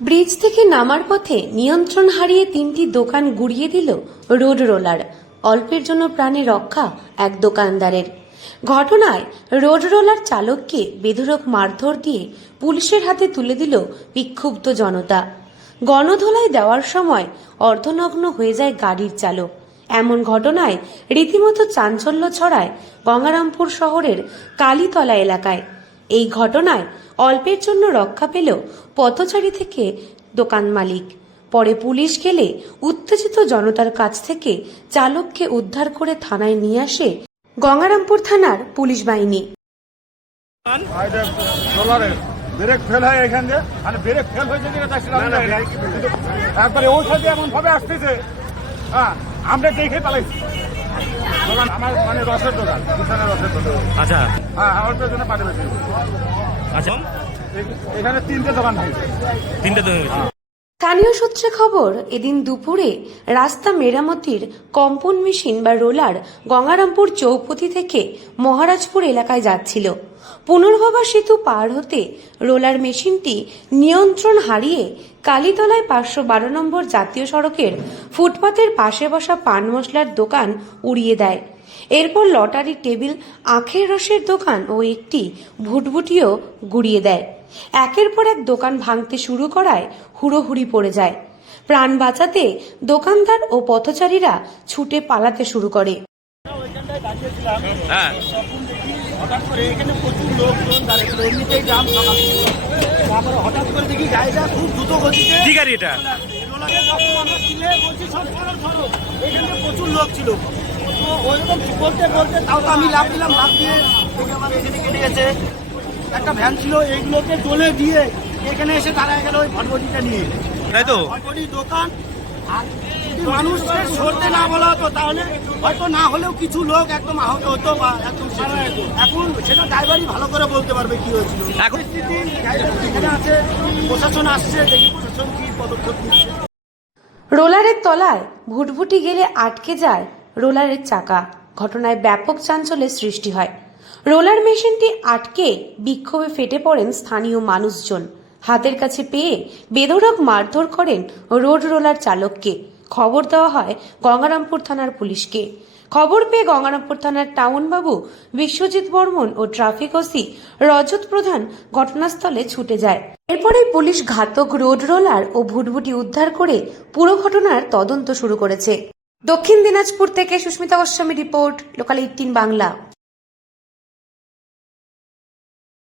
Bridge থেকে নামার পথে নিয়ন্ত্রণ হারিয়ে তিনটি দোকান গুড়িয়ে দিল রোড রোলার। অল্পের জন্য প্রাণে রক্ষা এক দোকানদারের। ঘটনায় রোড রোলার চালককে বেধড়ক মারধর দিয়ে পুলিশের হাতে তুলে দিল বিক্ষুব্ধ জনতা। গণধোলাই দেওয়ার সময় অর্ধনগ্ন হয়ে যায় গাড়ির চালক। এমন ঘটনায় রীতিমতো চাঞ্চল্য ছড়ায় গঙ্গারামপুর শহরের কালীতলা এলাকায়। এই ঘটনায় অল্পের জন্য রক্ষা পেল পথচারী থেকে দোকান মালিক। পরে পুলিশ গেলে উত্তেজিত জনতার কাছ থেকে চালককে উদ্ধার করে থানায় নিয়ে আসে গঙ্গারামপুর থানার পুলিশ বাহিনী। ব্রেক ফেল হয় এখান দিয়ে, মানে ব্রেক ফেল হয়েছে তারপরে ওর সাথে এমন ভাবে আসতেছে, হ্যাঁ আমরা দেখে পালাইছি। আমার মানে রসের দোকান, রসের দোকান। আচ্ছা, হ্যাঁ অল্পের জন্য পাঠিয়ে। আচ্ছা, এখানে তিনটে দোকান হয়েছে। স্থানীয় সূত্রে খবর, এদিন দুপুরে রাস্তা মেরামতির কম্পন মেশিন বা রোলার গঙ্গারামপুর চৌপতি থেকে মহারাজপুর এলাকায় যাচ্ছিল। পুনর্ভবা সেতু পার হতে রোলার মেশিনটি নিয়ন্ত্রণ হারিয়ে কালীতলায় 512 নম্বর জাতীয় সড়কের ফুটপাতের পাশে বসা পান মশলার দোকান উড়িয়ে দেয়। এরপর লটারি টেবিল, আখের রসের দোকান ও একটি ভুটভুটিও গুড়িয়ে দেয়। একের পর এক দোকান ভাঙতে শুরু করায় হুড়োহুড়ি পড়ে যায়। প্রাণ বাঁচাতে দোকানদার ও পথচারীরা ছুটে পালাতে শুরু করে। হঠাৎ করে এখানে প্রচুর লোকজন দাঁড়িয়েছিল, এমনিতেই জাম আমরা হঠাৎ করে দেখি গাড়িটা খুব দ্রুত গতিতে। কি গাড়ি এটা? এখানে প্রচুর লোক ছিল, তো ওইরকম বলতে বলতে তাও তো আমি লাভ দিলাম, লাভ দিয়ে আমার এখানে কেটে গেছে। একটা ভ্যান ছিল, এইগুলোকে তোলে দিয়ে এখানে এসে দাঁড়ায় গেল ওই ভটভটিটা নিয়ে, তাই তো ভটভটির দোকান। আর মানুষকে সরতে না বলা হতো তাহলে হয়তো না হলেও কিছু লোক একদম আহত হতো বা একদম সারা হতো। এখন সেটা ড্রাইভারই ভালো করে বলতে পারবে কি হয়েছিল। এখন এখানে আছে, প্রশাসন আসছে, দেখি প্রশাসন কি পদক্ষেপ নিচ্ছে। রোলারের তলায় ভুটভুটি গেলে আটকে যায় রোলারের চাকা। ঘটনায় ব্যাপক চাঞ্চল্যের সৃষ্টি হয়। রোলার মেশিনটি আটকে বিক্ষোভে ফেটে পড়েন স্থানীয় মানুষজন। হাতের কাছে পেয়ে বেধড়ক মারধর করেন রোড রোলার চালককে। খবর দেওয়া হয় গঙ্গারামপুর থানার পুলিশকে। খবর পেয়ে গঙ্গারামপুর থানার টাউন বাবু বিশ্বজিৎ বর্মন ও ট্রাফিক ওসি রজত প্রধান ঘটনাস্থলে ছুটে যায়। এরপরে পুলিশ ঘাতক রোড রোলার ও ভুটভুটি উদ্ধার করে পুরো ঘটনার তদন্ত শুরু করেছে। দক্ষিণ দিনাজপুর থেকে সুস্মিতা গোস্বামী রিপোর্ট, লোকাল 18 বাংলা।